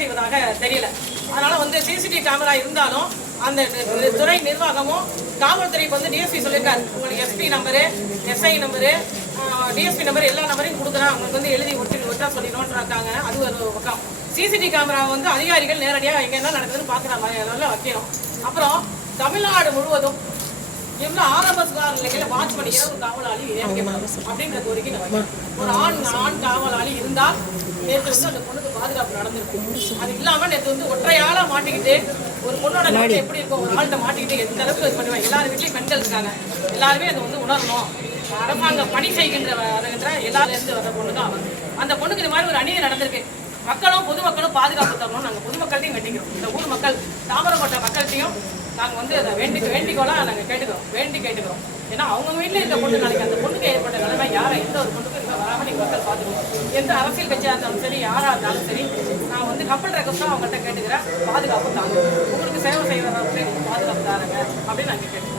செய்வதாக தெரியல. அதனால வந்து சிசிடிவி கேமரா இருந்தாலும் அந்த துறை நிர்வாகமும் காவல்துறைக்கு வந்து டிஎஸ்பி சொல்லியிருக்காரு, உங்களுக்கு SP number, SI number, DSP number எல்லா நம்பரையும் கொடுக்குறேன், அவங்களுக்கு வந்து எழுதி ஒட்டா சொல்லிடணும்னு இருக்காங்க. அது ஒரு பக்கம். சிசிடிவி கேமரா வந்து அதிகாரிகள் நேரடியாக எங்கே என்ன நடக்குதுன்னு பார்க்குற மாதிரி அதெல்லாம் வைக்கணும். அப்புறம் தமிழ்நாடு முழுவதும் எவ்வளோ ஆரம்ப சுகாதார நிலையத்தில் வாட்ச் பண்ணி இரவு காவலாளி அப்படின்ற கோரிக்கை ஒரு ஆண் காவலாளி இருந்தால் நேற்று வந்து அந்த பொண்ணுக்கு பாதுகாப்பு நடந்திருக்கும். அது இல்லாமல் நேற்று வந்து ஒற்றையால மாட்டிக்கிட்டு ஒரு பொண்ணோட நிலை எப்படி இருக்கும், ஒரு ஆள்கிட்ட மாட்டிக்கிட்டு எந்த அளவுக்கு இது பண்ணுவாங்க. எல்லாரும் வீட்லேயும் பெண்கள் இருக்காங்க, எல்லாருமே அதை வந்து உணரணும். அரசாங்கம் பணி செய்கின்ற எல்லாரும் இருந்து வர பொண்ணு தான் அவர். அந்த பொண்ணுக்கு இந்த மாதிரி ஒரு அநீதி நடந்திருக்கு. மக்களும் பொதுமக்களும் பாதுகாப்பு தரணும். நாங்கள் பொதுமக்கள்கிட்டையும் வேண்டிக்கிறோம், இந்த ஊர் மக்கள் தாமரக்கோட்டை மக்கள்கிட்டையும் நாங்கள் வந்து அதை வேண்டிக்கோலாம் நாங்கள் கேட்டுக்கிறோம். ஏன்னா அவங்க வீட்டில் இந்த பொண்ணு நாளைக்கு அந்த பொண்ணுக்கு ஏற்பட்ட நிலைமை யாரை எந்த ஒரு பொண்ணுக்கு இப்போ வராமல் நீங்கள் மக்கள் பார்த்துக்கணும். எந்த அரசியல் கட்சியாக இருந்தாலும் சரி, யாராக இருந்தாலும் சரி, நான் வந்து கப்பல் ரெக்கப்டாக அவங்கள்ட்ட கேட்டுக்கிறேன், பாதுகாப்பு தாங்க, உங்களுக்கு சேவை செய்வதற்கு பாதுகாப்பு தாருங்க அப்படின்னு நாங்கள் கேட்டுக்கிறோம்.